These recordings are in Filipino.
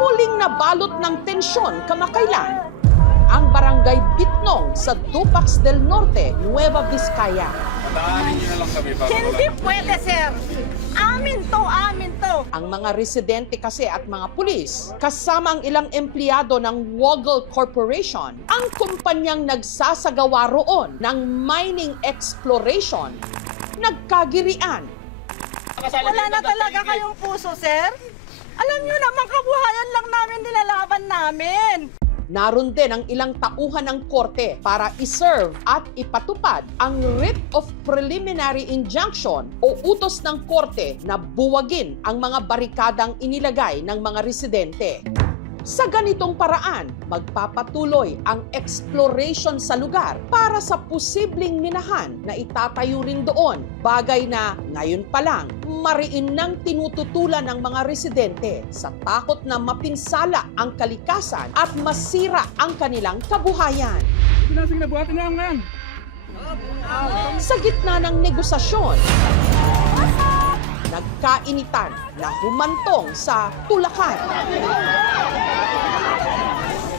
Muling nabalot ng tensyon kamakailan ang barangay Bitnong sa Dupax del Norte, Nueva Vizcaya. Daanin niyo na lang kami para Hindi pwede, sir. Amin to, amin to. Ang mga residente kasi at mga pulis, kasama ang ilang empleyado ng Woggle Corporation, ang kumpanyang nagsasagawa roon ng mining exploration, nagkagirian. Wala na talaga kayong puso, sir. Alam niyo naman, kabuhayan lang namin nilalaban namin. Naroon din ang ilang tauhan ng korte para iserve at ipatupad ang writ of preliminary injunction o utos ng korte na buwagin ang mga barikadang inilagay ng mga residente. Sa ganitong paraan, magpapatuloy ang exploration sa lugar para sa posibleng minahan na itatayo rin doon. Bagay na ngayon pa lang, mariin nang tinututulan ng mga residente sa takot na mapinsala ang kalikasan at masira ang kanilang kabuhayan. Sa gitna ng negosasyon, nagkainitan na humantong sa tulakan.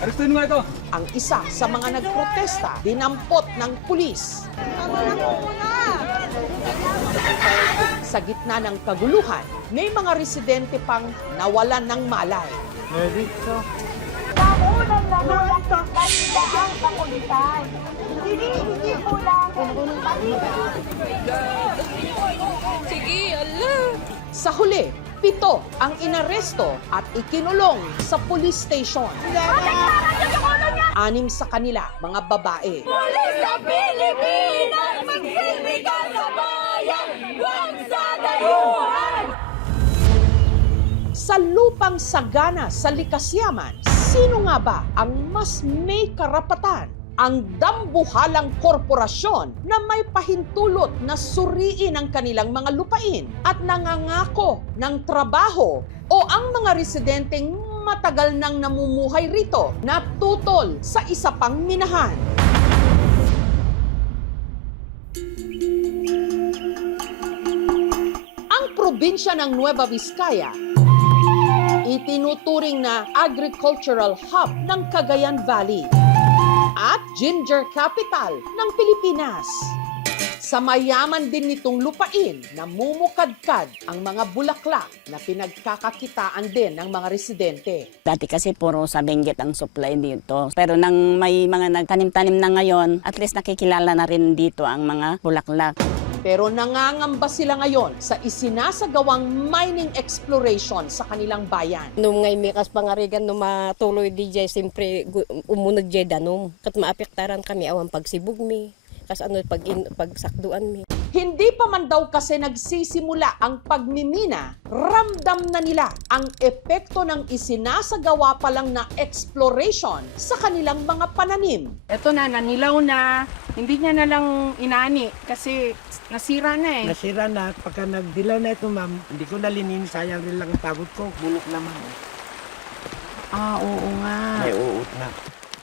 Arestuhin mo ito. Ang isa sa mga nagprotesta, dinampot ng pulis. Sa gitna ng kaguluhan, may mga residente pang nawalan ng malay. Pangunan na naman sa kanila ang kapulisan. Hinihingi ko lang Sige, Allah. Sa huli, 7 ang inaresto at ikinulong sa police station. 6 sa kanila, mga babae. Pulis sa Pilipinas! Magsilbi ka sa bayan! Huwag sa dayuhan! Sa lupang sagana sa Likasyaman, sino nga ba ang mas may karapatan? Ang dambuhalang korporasyon na may pahintulot na suriin ang kanilang mga lupain at nangangako ng trabaho, o ang mga residenteng matagal nang namumuhay rito na tutol sa isa pang minahan? Ang probinsya ng Nueva Vizcaya, itinuturing na agricultural hub ng Cagayan Valley at ginger capital ng Pilipinas. Sa mayaman din nitong lupain, namumukadkad ang mga bulaklak na pinagkakakitaan din ng mga residente. Dati kasi puro sa Benguet ang supply dito. Pero nang may mga nagtanim-tanim na ngayon, at least nakikilala na rin dito ang mga bulaklak. Pero nangangamba sila ngayon sa isinasagawang mining exploration sa kanilang bayan. Nung ngay mikas pangarigan no matuloy di jay simpre umunod jay danom kat maapektaran kami awan pagsibog mi kas ano pagsakduan mi. Hindi pa man daw kasi nagsisimula ang pagmimina, ramdam na nila ang epekto ng isinasagawa pa lang na exploration sa kanilang mga pananim. Ito na, nanilaw na, hindi niya na lang inani kasi nasira na eh. Nasira na. Pagka nagdilaw na ito, ma'am, hindi ko nalinin. Sayang rin lang ang pagod ko. Bulok naman. Ah, oo nga. May uot na.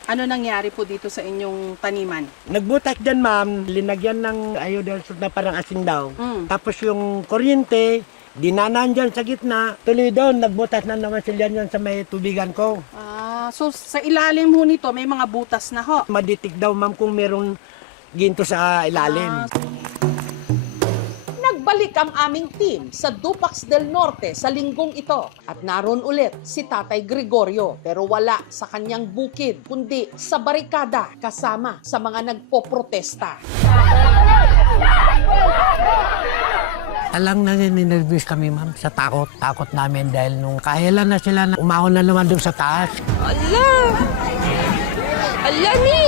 Ano nangyari po dito sa inyong taniman? Nagbutas dyan, ma'am. Linagyan ng iodine na parang asin daw. Tapos yung kuryente, dinanan dyan sa gitna. Tuloy doon, nagbutas na naman sila dyan sa may tubigan ko. Ah, so sa ilalim ho nito, may mga butas na ho. Maditik daw, ma'am, kung merong ginto sa ilalim. Nagbalik ang aming team sa Dupax del Norte sa linggong ito at naroon ulit si Tatay Gregorio, pero wala sa kanyang bukid kundi sa barikada kasama sa mga nagpoprotesta. Talang naninervous kami, ma'am, sa takot. Takot namin dahil nung kailan na sila na umahon na naman doon sa taas. Allah! Allah ni!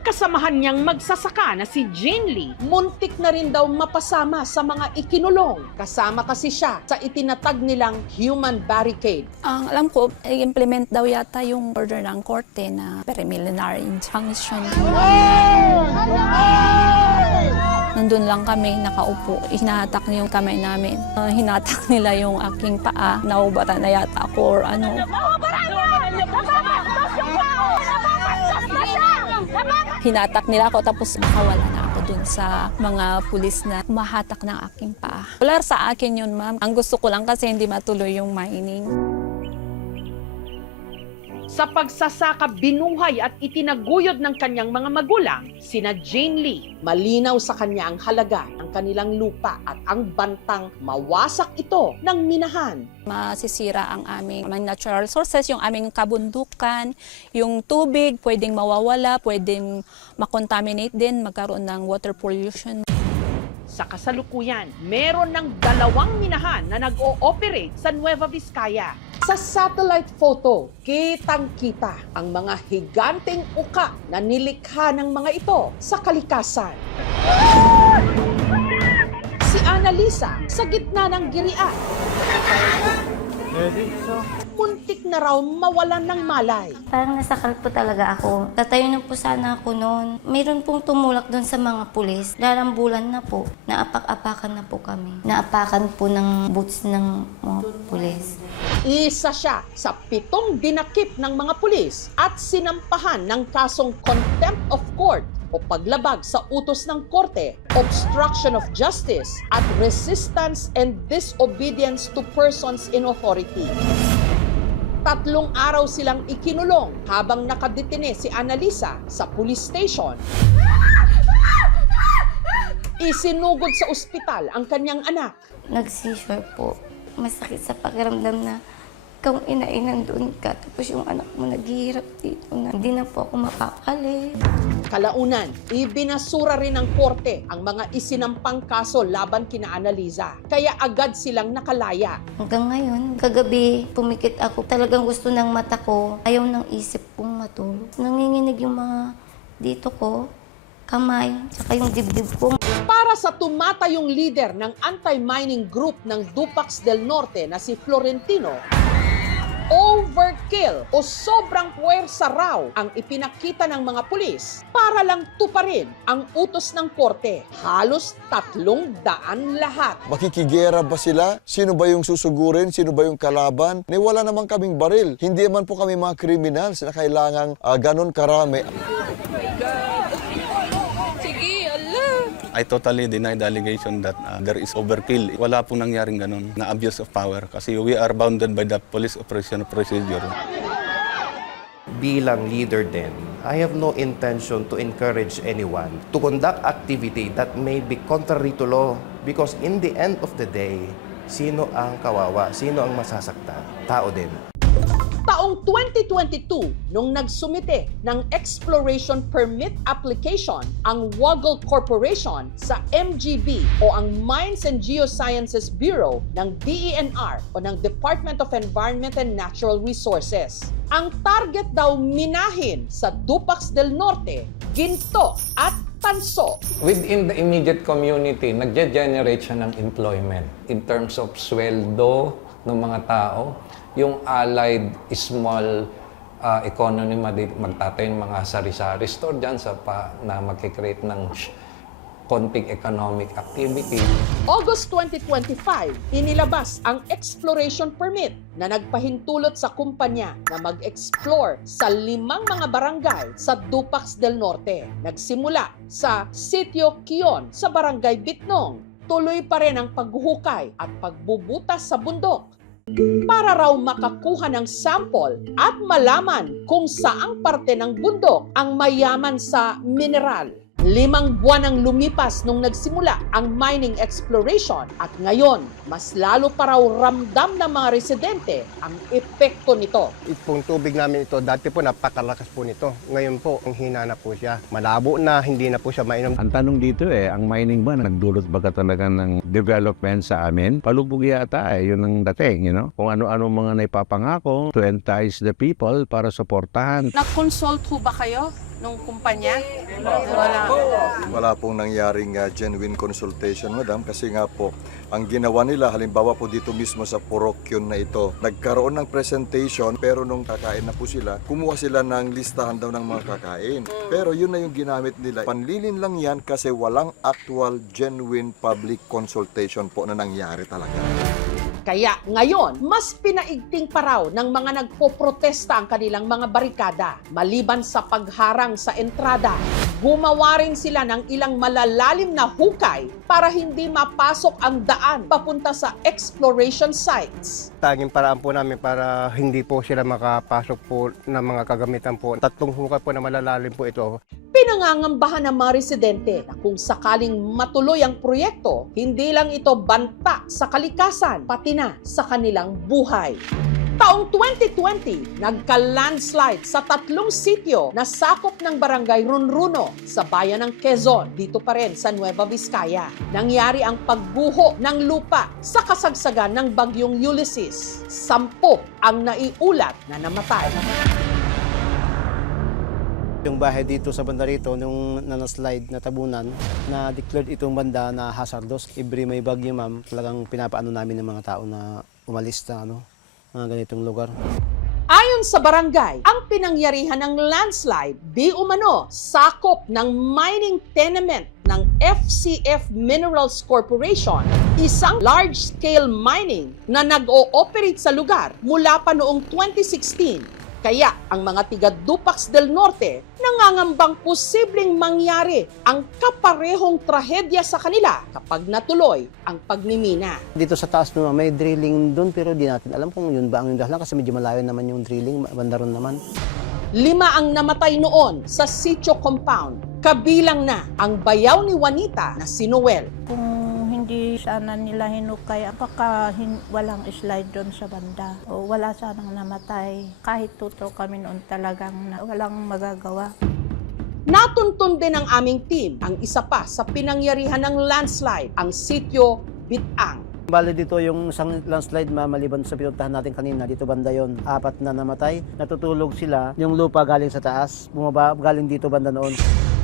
Kasamahan niyang magsasaka na si Jane Lee, muntik na rin daw mapasama sa mga ikinulong. Kasama kasi siya sa itinatag nilang human barricade. Ang alam ko, i-implement daw yata yung order ng korte na preliminary injunction. Nandun lang kami, nakaupo. Hinahatak niya yung kamay namin. Hinatak nila yung aking paa. Naubatan na yata ako or ano. Hinatak nila ako tapos nakawala na ako dun sa mga pulis na humahatak ng aking paa. Wala sa akin yun, ma'am. Ang gusto ko lang kasi hindi matuloy yung mining. Sa pagsasaka, binuhay at itinaguyod ng kanyang mga magulang, sina Jane Lee, malinaw sa kanya ang halaga ng kanilang lupa at ang bantang mawasak ito ng minahan. Masisira ang aming mga natural sources, yung aming kabundukan, yung tubig, pwedeng mawawala, pwedeng makontaminate din, magkaroon ng water pollution. Sa kasalukuyan, meron ng 2 minahan na nag-o-operate sa Nueva Vizcaya. Sa satellite photo, kitang-kita ang mga higanteng uka na nilikha ng mga ito sa kalikasan. Si Annalisa sa gitna ng girian. Muntik na raw mawalan ng malay. Parang nasakal po talaga ako. Tatayo na po sana ako noon. Mayroon pong tumulak doon sa mga pulis. Larambulan na po. Naapak-apakan na po kami. Naapakan po ng boots ng mga pulis. Isa siya sa 7 dinakip ng mga pulis at sinampahan ng kasong contempt of court o paglabag sa utos ng korte, obstruction of justice at resistance and disobedience to persons in authority. 3 araw silang ikinulong habang nakadetine si Annalisa sa police station. Isinugod sa ospital ang kanyang anak. Nag-seizure po. Masakit sa pakiramdam na ikaw inay nandun ka. Tapos yung anak mo naghihirap dito na hindi na po ako mapakali. Kalaunan, ibinasura rin ng korte ang mga isinampang kaso laban kina Annalisa. Kaya agad silang nakalaya. Hanggang ngayon, kagabi, pumikit ako. Talagang gusto ng mata ko. Ayaw ng isip kong matulog. Nanginginig yung mga dito ko, kamay, tsaka yung dibdib ko. Para sa tumatayong leader ng anti-mining group ng Dupax del Norte na si Florentino, overkill o sobrang puwersa raw ang ipinakita ng mga pulis para lang tuparin ang utos ng korte. Halos 300 lahat. Makikigera ba sila? Sino ba yung susugurin? Sino ba yung kalaban? Wala naman kaming baril. Hindi naman po kami mga criminals na kailangang ganon karami. I totally deny the allegation that there is overkill. Wala pong nangyaring ganun na abuse of power kasi we are bounded by the police operation procedure. Bilang leader din, I have no intention to encourage anyone to conduct activity that may be contrary to law because in the end of the day, sino ang kawawa? Sino ang masasaktan? Tao din. Taong 2022, nung nagsumite ng exploration permit application ang Waggle Corporation sa MGB o ang Mines and Geosciences Bureau ng DENR o ng Department of Environment and Natural Resources. Ang target daw minahin sa Dupax del Norte, ginto at tanso. Within the immediate community, nagge-generate siya ng employment in terms of sweldo ng mga tao. Yung allied small economy, magtatayo ng mga sari-sari store dyan na magkikreate ng konting economic activity. August 2025, inilabas ang exploration permit na nagpahintulot sa kumpanya na mag-explore sa 5 mga barangay sa Dupax del Norte. Nagsimula sa Sitio Kion sa Barangay Bitnong. Tuloy pa rin ang paghuhukay at pagbubutas sa bundok para raw makakuha ng sample at malaman kung saang parte ng bundok ang mayaman sa mineral. 5 buwan ang lumipas nung nagsimula ang mining exploration at ngayon, mas lalo pa raw ramdam ng mga residente ang epekto nito. Itong tubig namin ito, dati po napakalakas po nito. Ngayon po, ang hina na po siya. Malabo na, hindi na po siya mainom. Ang tanong dito ang mining ba nagdulot ba talaga ng development sa amin? Palubog yata yun ang dating, Kung ano-ano mga naipapangako to entice the people para suportahan. Nag-consult ho ba kayo nung kumpanya? Wala pong nangyaring genuine consultation, madam, kasi nga po, ang ginawa nila, halimbawa po dito mismo sa Purokyon na ito, nagkaroon ng presentation, pero nung kakain na po sila, kumuha sila ng listahan daw ng mga kakain. Pero yun na yung ginamit nila. Panlilin lang yan kasi walang actual, genuine public consultation po na nangyari talaga. Kaya ngayon, mas pinaigting pa raw ng mga nagpoprotesta ang kanilang mga barikada, maliban sa pagharang sa entrada. Gumawa rin sila ng ilang malalalim na hukay para hindi mapasok ang daan papunta sa exploration sites. Tanging paraan po namin para hindi po sila makapasok po ng mga kagamitan po. 3 hukay po na malalalim po ito. Pinangangambahan ng mga residente na kung sakaling matuloy ang proyekto, hindi lang ito banta sa kalikasan, pati na sa kanilang buhay. Taong 2020, nagka-landslide sa 3 sitio na sakop ng barangay Runruno sa bayan ng Quezon, dito pa rin sa Nueva Vizcaya. Nangyari ang pagguho ng lupa sa kasagsagan ng bagyong Ulysses. 10 ang naiulat na namatay. Yung bahay dito sa banda rito, nung nanaslide na tabunan, na-declared itong banda na hazardous. Every may bagyo, ma'am, talagang pinapaano namin ng mga tao na umalis na mga ganitong lugar. Ayon sa barangay, ang pinangyarihan ng landslide di umano sakop ng mining tenement ng FCF Minerals Corporation, isang large-scale mining na nag-ooperate sa lugar mula pa noong 2016. Kaya ang mga tiga Dupax del Norte nangangambang posibleng mangyari ang kaparehong trahedya sa kanila kapag natuloy ang pagmimina. Dito sa taas naman, may drilling doon pero di natin alam kung yun ba ang dahilan kasi medyo malayo naman yung drilling, banda ron naman. 5 ang namatay noon sa sitio compound. Kabilang na ang bayaw ni Juanita na si Noel. Kung hindi sana nila hinukay, baka walang slide doon sa banda. O wala sanang namatay. Kahit tutro kami noon talagang walang magagawa. Natuntun din ng aming team ang isa pa sa pinangyarihan ng landslide, ang sitio Bitang. Bale dito yung isang landslide maliban sa pinuntahan natin kanina, dito banda yon, 4 na namatay. Natutulog sila, yung lupa galing sa taas, bumaba galing dito banda noon.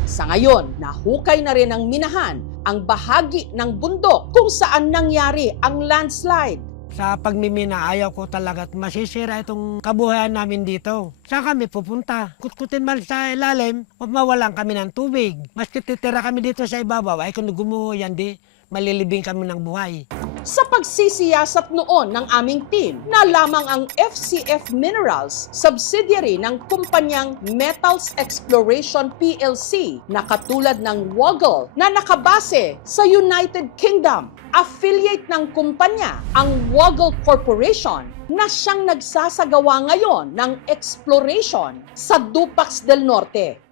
Sa ngayon, nahukay na rin ng minahan ang bahagi ng bundok kung saan nangyari ang landslide. Sa pagmimina, ayaw ko talaga at masisira itong kabuhayan namin dito. Saan kami pupunta? Kutkutin man sa ilalim, o mawalan kami ng tubig. Mas titira kami dito sa ibabaw, ay kung gumuho yan, di malilibing kami ng buhay. Sa pagsisiyasat noon ng aming team, na lamang ang FCF Minerals, subsidiary ng kumpanyang Metals Exploration PLC na katulad ng Woggle na nakabase sa United Kingdom. Affiliate ng kumpanya ang Woggle Corporation na siyang nagsasagawa ngayon ng exploration sa Dupax del Norte.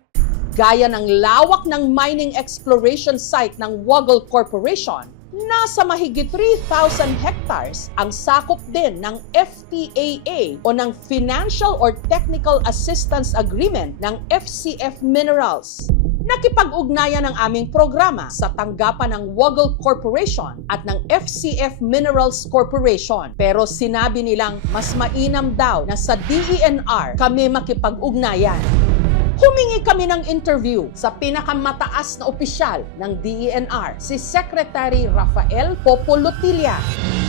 Gaya ng lawak ng mining exploration site ng Woggle Corporation, nasa mahigit 3,000 hectares ang sakop din ng FTAA o ng Financial or Technical Assistance Agreement ng FCF Minerals. Nakipag-ugnayan ng aming programa sa tanggapan ng Woggle Corporation at ng FCF Minerals Corporation. Pero sinabi nilang mas mainam daw na sa DENR kami makipag-ugnayan. Humingi kami ng interview sa pinakamataas na opisyal ng DENR, si Secretary Rafael Popolotilla.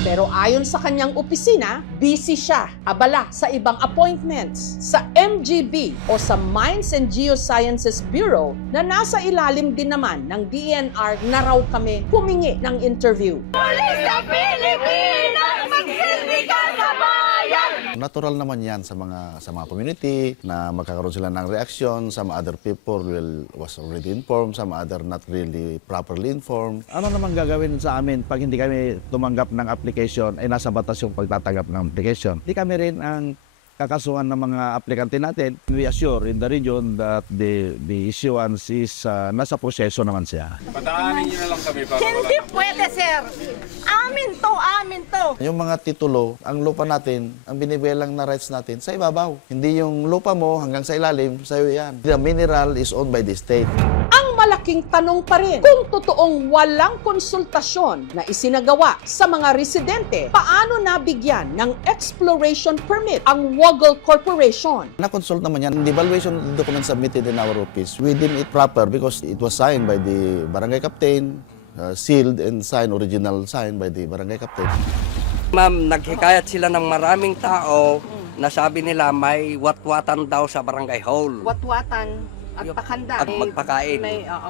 Pero ayon sa kanyang opisina, busy siya, abala sa ibang appointments. Sa MGB o sa Mines and Geosciences Bureau na nasa ilalim din naman ng DENR na raw kami humingi ng interview. Pulis sa Pilipinas, magsilbi ka sa bayan! Natural naman yan sa mga community na magkakaroon sila ng reaksyon. Some other people was already informed, some other not really properly informed. Ano naman gagawin sa amin pag hindi kami tumanggap ng application, ay nasa batas yung pagtatanggap ng application. Hindi kami rin ang kakasuhan ng mga aplikante natin. We assure in the region that the issuance is nasa proseso naman siya. Padaanin niyo na lang kami para Hindi pwede, sir! Amin to! Yung mga titulo, ang lupa natin, ang binibigay lang na rights natin sa ibabaw. Hindi yung lupa mo hanggang sa ilalim, sa'yo yan. The mineral is owned by the state. Ang malaking tanong pa rin, kung totoong walang konsultasyon na isinagawa sa mga residente, paano nabigyan ng exploration permit ang Woggle Corporation? Na-consult naman yan. The evaluation document submitted in our office, we deem it proper because it was signed by the barangay captain, sealed and signed, original signed by the barangay captain. Ma'am, naghikayat sila ng maraming tao na sabi nila may watwatan daw sa barangay hall. Watwatan at pakanda. At magpakain.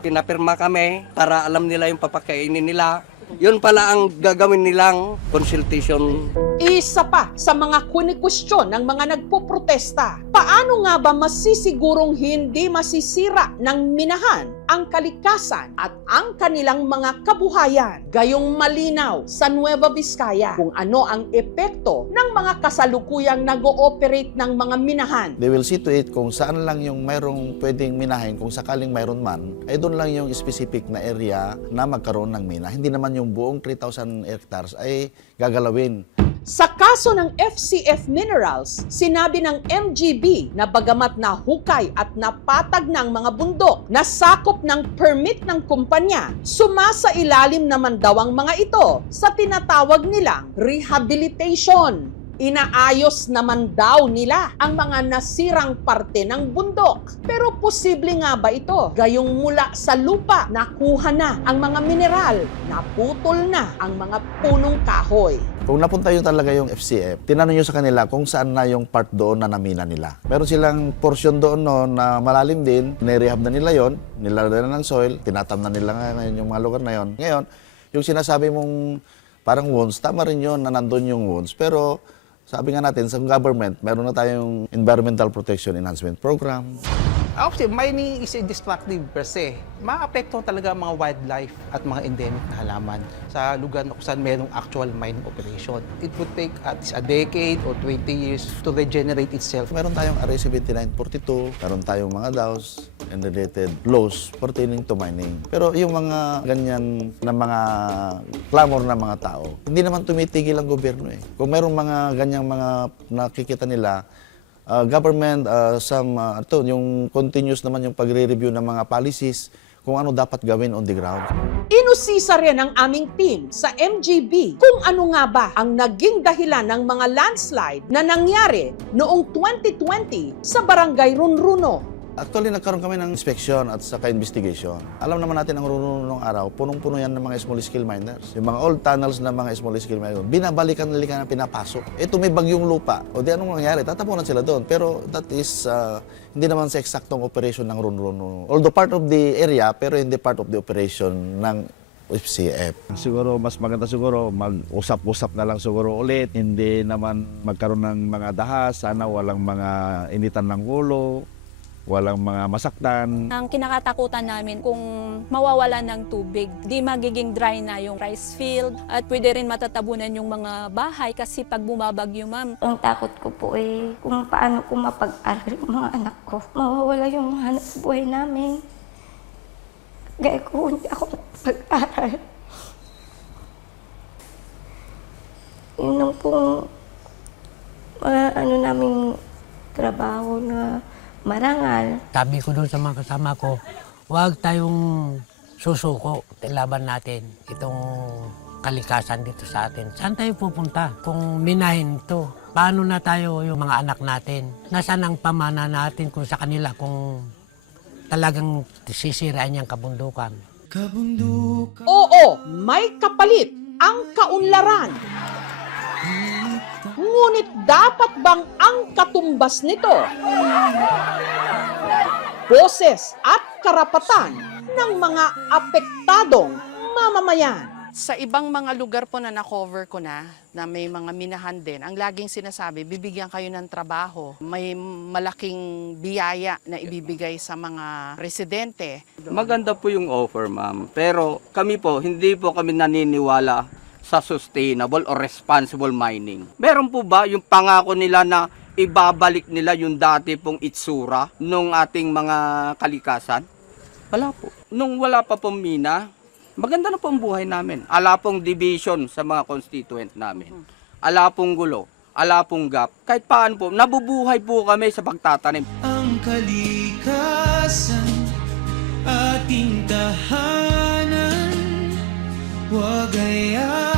Pinapirma kami para alam nila yung papakainin nila. Yun pala ang gagawin nilang consultation. Isa pa sa mga kwestiyon ng mga nagpoprotesta, paano nga ba masisigurong hindi masisira ng minahan ang kalikasan at ang kanilang mga kabuhayan? Gayong malinaw sa Nueva Vizcaya kung ano ang epekto ng mga kasalukuyang nag-ooperate ng mga minahan. They will see to it kung saan lang yung mayroong pwedeng minahin, kung sakaling mayroon man, ay doon lang yung specific na area na magkaroon ng mina. Hindi naman yung buong 3,000 hectares ay gagalawin. Sa kaso ng FCF Minerals, sinabi ng MGB na bagamat na hukay at napatag ng mga bundok na sakop ng permit ng kumpanya, sumasa ilalim naman daw ang mga ito sa tinatawag nilang rehabilitation. Inaayos naman daw nila ang mga nasirang parte ng bundok. Pero posible nga ba ito? Gayong mula sa lupa, nakuha na ang mga mineral, naputol na ang mga punong kahoy. Kung napunta yun talaga yung FCF, tinanong nyo sa kanila kung saan na yung part doon na namina nila. Meron silang portion doon no, na malalim din, nirehab na nila yon, nilalagyan na ng soil, tinatam na nila ngayon yung mga lugar na yon. Ngayon, yung sinasabi mong parang wounds, tama rin yun na nandun yung wounds, pero sabi nga natin, sa government, meron na tayong Environmental Protection Enhancement Program. Actually, mining is destructive per se. Maapekto talaga ang mga wildlife at mga endemic na halaman sa lugar na kung saan mayroong actual mining operation. It would take at least a decade or 20 years to regenerate itself. Meron tayong RA 7942, meron tayong mga DAOs and related laws pertaining to mining. Pero yung mga ganyan na mga clamor ng mga tao, hindi naman tumitigil ang gobyerno eh. Kung merong mga ganyang mga nakikita nila, government, yung continuous naman yung pagre-review ng mga policies kung ano dapat gawin on the ground. Inusisa rin ang aming team sa MGB kung ano nga ba ang naging dahilan ng mga landslide na nangyari noong 2020 sa Barangay Runruno. Actually, nagkaroon kami ng inspection at saka investigation. Alam naman natin ang Runruno nung araw, punong-puno yan ng mga small-scale miners. Yung mga old tunnels ng mga small-scale miners, binabalikan nila na pinapasok. Ito may bagyong lupa. O di anong nangyari? Tatapunan sila doon. Pero that is hindi naman sa eksaktong operation ng Runruno. Although part of the area, pero hindi part of the operation ng FCF. Siguro mas maganda siguro mag-usap-usap na lang siguro ulit. Hindi naman magkaroon ng mga dahas, sana walang mga initan ng ulo, walang mga masaktan. Ang kinakatakutan namin kung mawawalan ng tubig, di magiging dry na yung rice field at pwede rin matatabunan yung mga bahay kasi pag bumabagyo, ma'am. Ang takot ko po kung paano ko mapag-aral yung mga anak ko. Mawawala yung hanap buhay namin. Gaya ko, hindi ako pag-aral. Yun lang pong naming trabaho na marangal. Sabi ko doon sa mga kasama ko, huwag tayong susuko. Laban natin itong kalikasan dito sa atin. Saan tayo pupunta kung minahin ito? Paano na tayo yung mga anak natin? Nasaan ang pamana natin kung sa kanila kung talagang sisirain niyang kabundukan? Oo, may kapalit ang kaunlaran. Ngunit dapat bang ang katumbas nito? Boses at karapatan ng mga apektadong mamamayan. Sa ibang mga lugar po na na-cover ko na may mga minahan din, ang laging sinasabi, bibigyan kayo ng trabaho. May malaking biyaya na ibibigay sa mga residente. Maganda po yung offer, ma'am. Pero kami po, hindi po kami naniniwala sa sustainable or responsible mining. Meron po ba yung pangako nila na ibabalik nila yung dati pong itsura nung ating mga kalikasan? Wala po. Nung wala pa pong mina, maganda na po ang buhay namin. Ala pong division sa mga constituent namin. Ala pong gulo, ala pong gap. Kahit paano po, nabubuhay po kami sa pagtatanim. Ang kalikasan, ating tahanan, wag hayaan